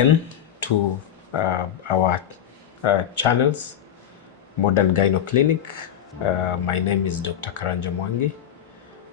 again to our channels, Modern Gyno Clinic. My name is Dr. Karanja Mwangi.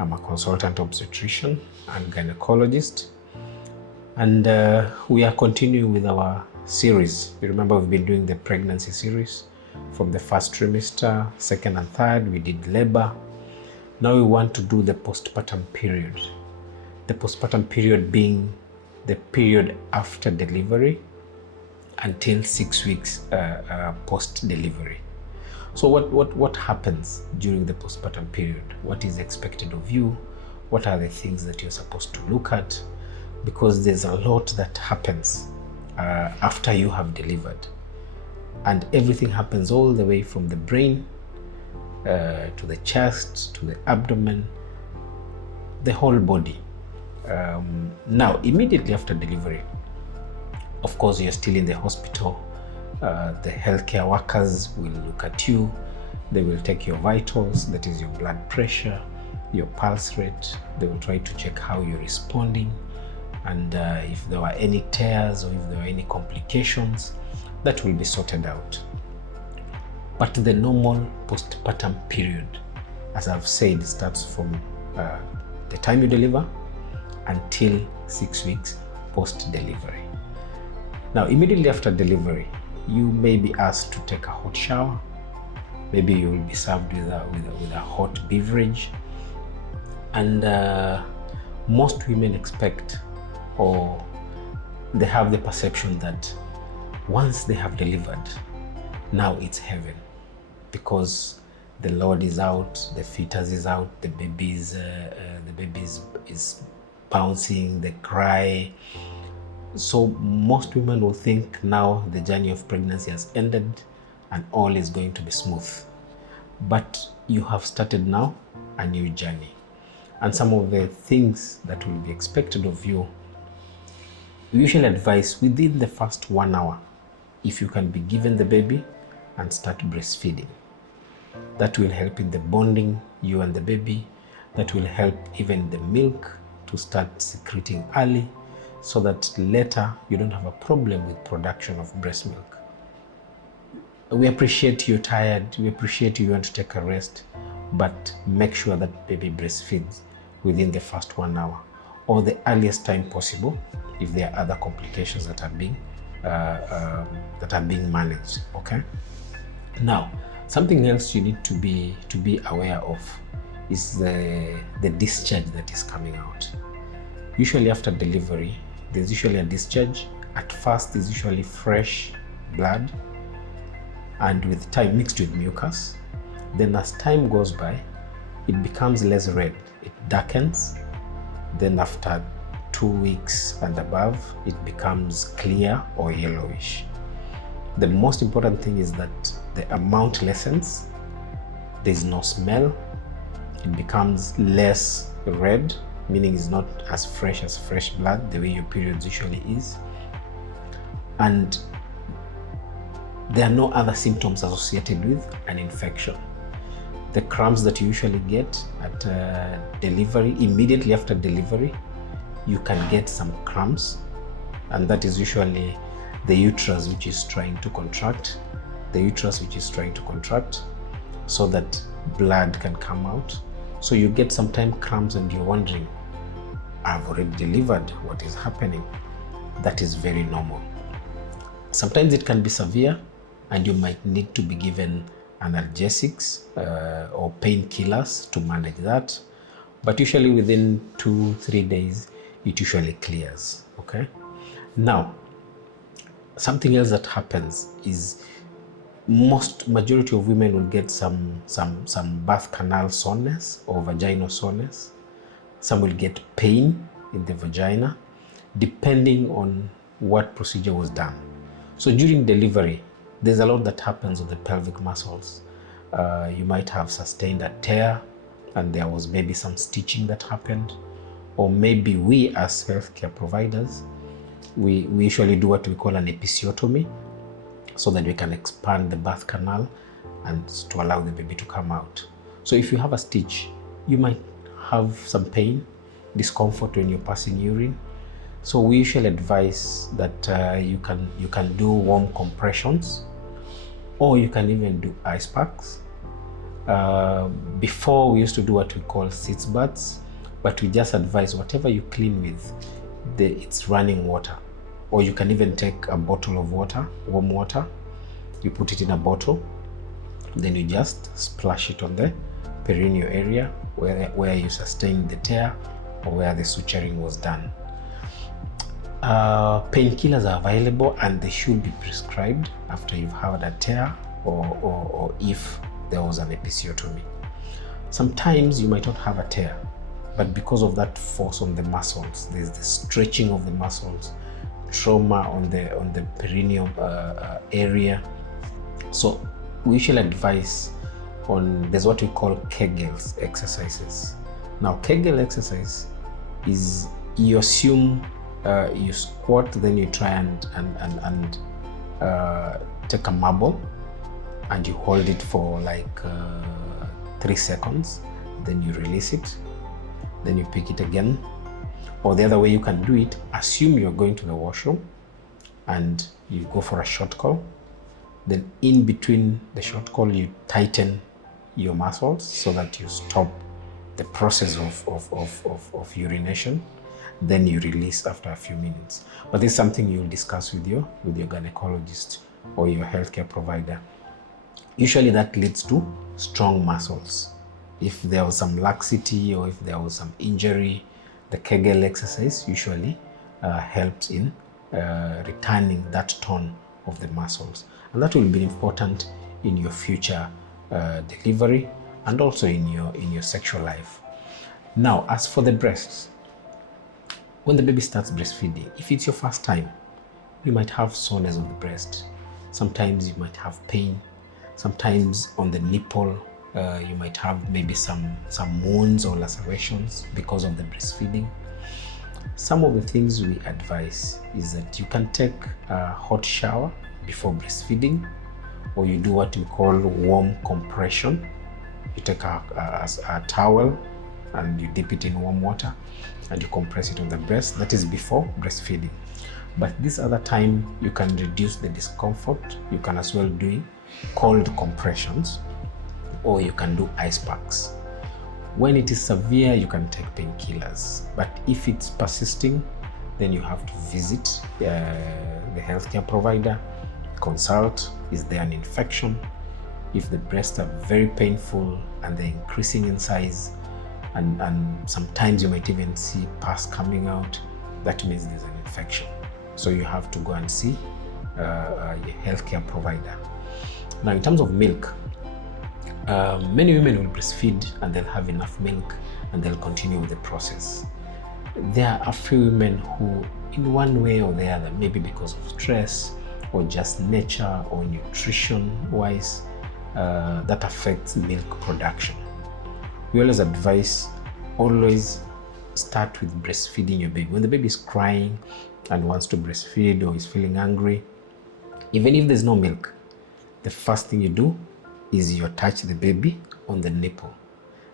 I'm a consultant obstetrician and gynecologist. And we are continuing with our series. You remember we've been doing the pregnancy series from the first trimester, second and third. We did labor. Now we want to do the postpartum period. The postpartum period being the period after delivery until 6 weeks post-delivery. So what happens during the postpartum period? What is expected of you? What are the things that you're supposed to look at? Because there's a lot that happens after you have delivered. And everything happens all the way from the brain to the chest, to the abdomen, the whole body. Now, immediately after delivery, of course, you're still in the hospital. The healthcare workers will look at you. They will take your vitals, that is your blood pressure, your pulse rate. They will try to check how you're responding. And if there were any tears or if there were any complications, that will be sorted out. But the normal postpartum period, as I've said, starts from the time you deliver until 6 weeks post-delivery. Now, immediately after delivery, you may be asked to take a hot shower. Maybe you will be served with a hot beverage. And most women expect, or they have the perception that once they have delivered, now it's heaven, because the Lord is out, the fetus is out, the baby is bouncing, they cry. So most women will think now the journey of pregnancy has ended and all is going to be smooth. But you have started now a new journey. And some of the things that will be expected of you, we usually advise within the first 1 hour, if you can be given the baby and start breastfeeding. That will help in the bonding, you and the baby. That will help even the milk to start secreting early, so that later you don't have a problem with production of breast milk. We appreciate you're tired, we appreciate you want to take a rest, but make sure that baby breastfeeds within the first 1 hour or the earliest time possible if there are other complications that are being managed. Okay. Now, something else you need to be aware of is the discharge that is coming out. Usually after delivery, there's usually a discharge. At first, there's usually fresh blood, and with time mixed with mucus. Then as time goes by, it becomes less red. It darkens. Then after 2 weeks and above, it becomes clear or yellowish. The most important thing is that the amount lessens. There's no smell. It becomes less red, meaning it's not as fresh blood, the way your periods usually is. And there are no other symptoms associated with an infection. The cramps that you usually get at delivery, immediately after delivery, you can get some cramps, and that is usually the uterus which is trying to contract. The uterus which is trying to contract so that blood can come out. So you get sometimes cramps and you're wondering, I've already delivered, what is happening? That is very normal. Sometimes it can be severe and you might need to be given analgesics or painkillers to manage that. But usually within 2-3 days, it usually clears, okay? Now, something else that happens is majority of women will get some birth canal soreness or vaginal soreness. Some will get pain in the vagina, depending on what procedure was done. So during delivery, there's a lot that happens with the pelvic muscles. You might have sustained a tear and there was maybe some stitching that happened, or maybe we as healthcare providers, we usually do what we call an episiotomy, so that we can expand the birth canal and to allow the baby to come out. So if you have a stitch, you might have some pain, discomfort when you're passing urine. So we usually advise that you can do warm compressions, or you can even do ice packs. Before we used to do what we call sitz baths, but we just advise whatever you clean with, it's running water. Or you can even take a bottle of water, warm water, you put it in a bottle, then you just splash it on the perineal area where you sustained the tear or where the suturing was done. Painkillers are available and they should be prescribed after you've had a tear or if there was an episiotomy. Sometimes you might not have a tear, but because of that force on the muscles, there's the stretching of the muscles, trauma on the perineal area. So we usually advise there's what we call Kegels exercises. Now Kegel exercise is you assume you squat, then you try and take a marble and you hold it for like 3 seconds, then you release it, then you pick it again. Or the other way you can do it, assume you're going to the washroom and you go for a short call, then in between the short call you tighten your muscles so that you stop the process of urination, then you release after a few minutes. But this is something you'll discuss with your gynecologist or your healthcare provider. Usually that leads to strong muscles. If there was some laxity or if there was some injury, the Kegel exercise usually helps in returning that tone of the muscles. And that will be important in your future delivery and also in your sexual life. Now, as for the breasts, when the baby starts breastfeeding, if it's your first time, you might have soreness on the breast. Sometimes you might have pain. Sometimes on the nipple, you might have maybe some wounds or lacerations because of the breastfeeding. Some of the things we advise is that you can take a hot shower before breastfeeding, or you do what we call warm compression. You take a towel and you dip it in warm water and you compress it on the breast. That is before breastfeeding. But this other time, you can reduce the discomfort. You can as well do cold compressions, or you can do ice packs. When it is severe, you can take painkillers. But if it's persisting, then you have to visit the healthcare provider, consult, is there an infection? If the breasts are very painful and they're increasing in size, and sometimes you might even see pus coming out, that means there's an infection. So you have to go and see your healthcare provider. Now, in terms of milk, many women will breastfeed and they'll have enough milk and they'll continue with the process. There are a few women who, in one way or the other, maybe because of stress or just nature or nutrition-wise, that affects milk production. We always advise, always start with breastfeeding your baby. When the baby is crying and wants to breastfeed or is feeling hungry, even if there's no milk, the first thing you do is you touch the baby on the nipple.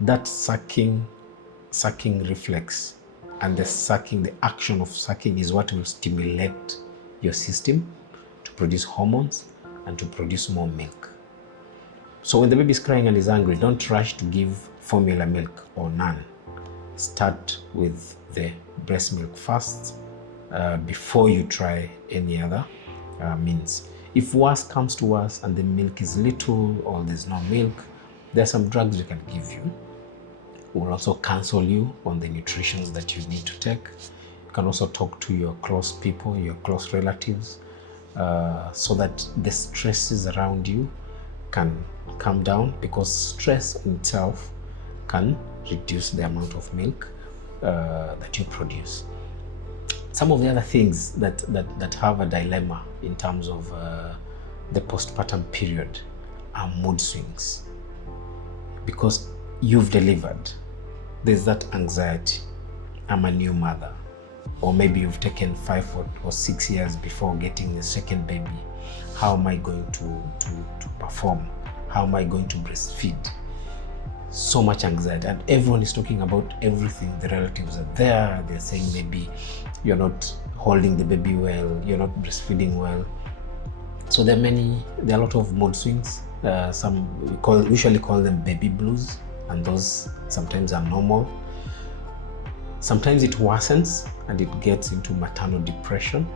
That sucking reflex and the action of sucking is what will stimulate your system to produce hormones and to produce more milk. So when the baby is crying and is hungry, don't rush to give formula milk or none. Start with the breast milk first before you try any other means. If worse comes to worse and the milk is little or there's no milk, there are some drugs we can give you. We'll also counsel you on the nutrition that you need to take. You can also talk to your close people, your close relatives, so that the stresses around you can come down, because stress in itself can reduce the amount of milk that you produce. Some of the other things that have a dilemma in terms of the postpartum period are mood swings. Because you've delivered, there's that anxiety. I'm a new mother. Or maybe you've taken 5 or 6 years before getting the second baby. How am I going to perform? How am I going to breastfeed? so much anxiety, and everyone is talking about everything. The relatives are there, they're saying maybe you're not holding the baby well, you're not breastfeeding well. So there are a lot of mood swings. Some we usually call them baby blues, and those sometimes are normal. Sometimes it worsens and it gets into maternal depression,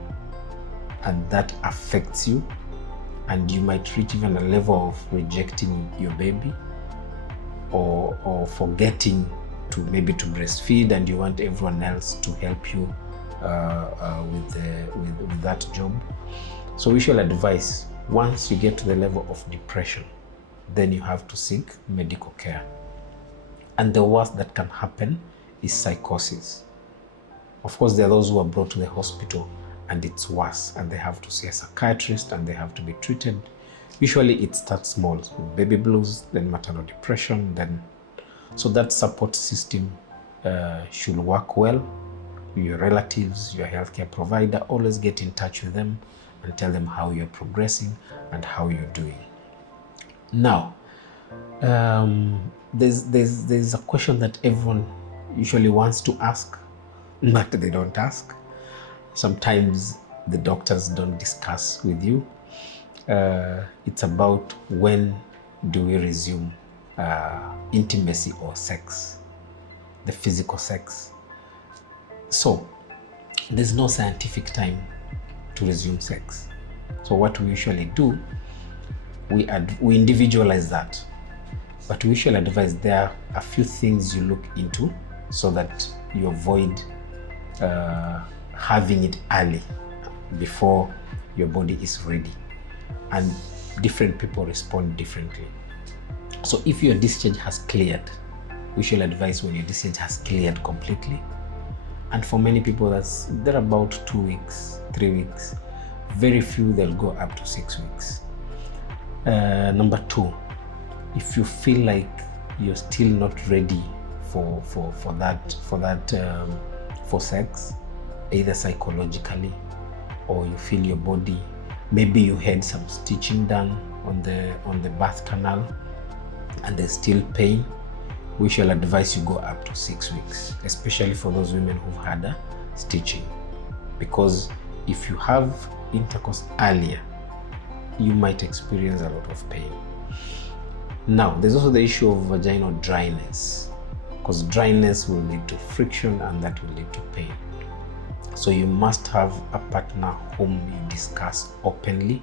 and that affects you, and you might reach even a level of rejecting your baby, or forgetting to breastfeed, and you want everyone else to help you with that job. So we shall advise, once you get to the level of depression, then you have to seek medical care. And the worst that can happen is psychosis. Of course, there are those who are brought to the hospital and it's worse, and they have to see a psychiatrist and they have to be treated. Usually it starts small, so baby blues, then maternal depression, so that support system should work well. Your relatives, your healthcare provider, always get in touch with them and tell them how you're progressing and how you're doing. Now, there's a question that everyone usually wants to ask, but they don't ask. Sometimes the doctors don't discuss with you. It's about, when do we resume intimacy or sex, the physical sex. So there's no scientific time to resume sex. So what we usually do, we individualize that, but we usually advise there are a few things you look into so that you avoid having it early, before your body is ready. And different people respond differently. So if your discharge has cleared, we should advise when your discharge has cleared completely. And for many people, they're about 2 weeks, 3 weeks. Very few, they'll go up to 6 weeks. Number 2, if you feel like you're still not ready for sex, either psychologically, or you feel your body, maybe you had some stitching done on the birth canal and there's still pain, we shall advise you go up to 6 weeks, especially for those women who've had a stitching. Because if you have intercourse earlier, you might experience a lot of pain. Now, there's also the issue of vaginal dryness, because dryness will lead to friction and that will lead to pain. So you must have a partner whom you discuss openly,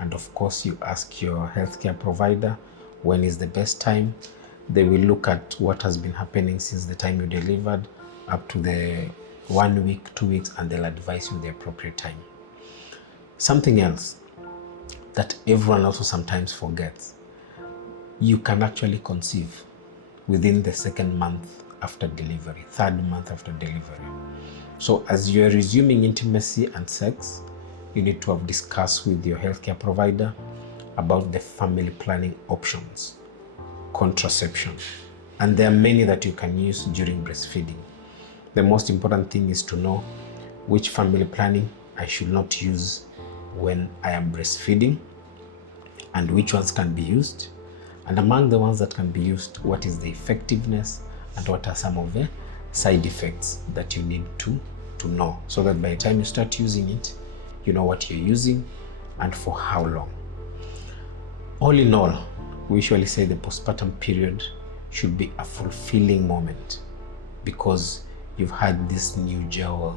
and of course you ask your healthcare provider when is the best time. They will look at what has been happening since the time you delivered up to the 1 week, 2 weeks, and they'll advise you the appropriate time. Something else that everyone also sometimes forgets, you can actually conceive within the 2nd month after delivery, 3rd month after delivery. So as you're resuming intimacy and sex, you need to have discussed with your healthcare provider about the family planning options, contraception, and there are many that you can use during breastfeeding. The most important thing is to know which family planning I should not use when I am breastfeeding, and which ones can be used, and among the ones that can be used, what is the effectiveness and what are some of the side effects that you need to know, so that by the time you start using it, you know what you're using and for how long. All in all, we usually say the postpartum period should be a fulfilling moment, because you've had this new jewel.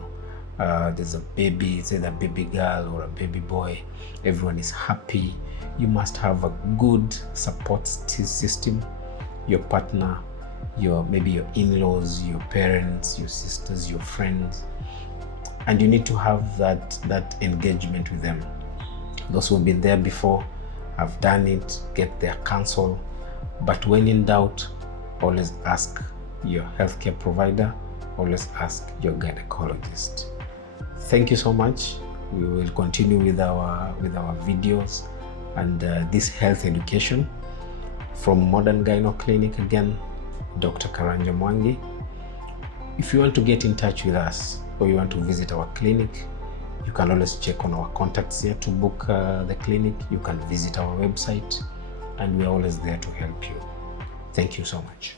There's a baby, it's either a baby girl or a baby boy. Everyone is happy. You must have a good support system. Your partner, maybe your in-laws, your parents, your sisters, your friends, and you need to have that engagement with them. Those who have been there before, have done it, get their counsel. But when in doubt, always ask your healthcare provider, always ask your gynecologist. Thank you so much. We will continue with our videos and this health education. From Modern Gyno Clinic again, Dr. Karanja Mwangi. If you want to get in touch with us or you want to visit our clinic, you can always check on our contacts here to book the clinic. You can visit our website, and we're always there to help you. Thank you so much.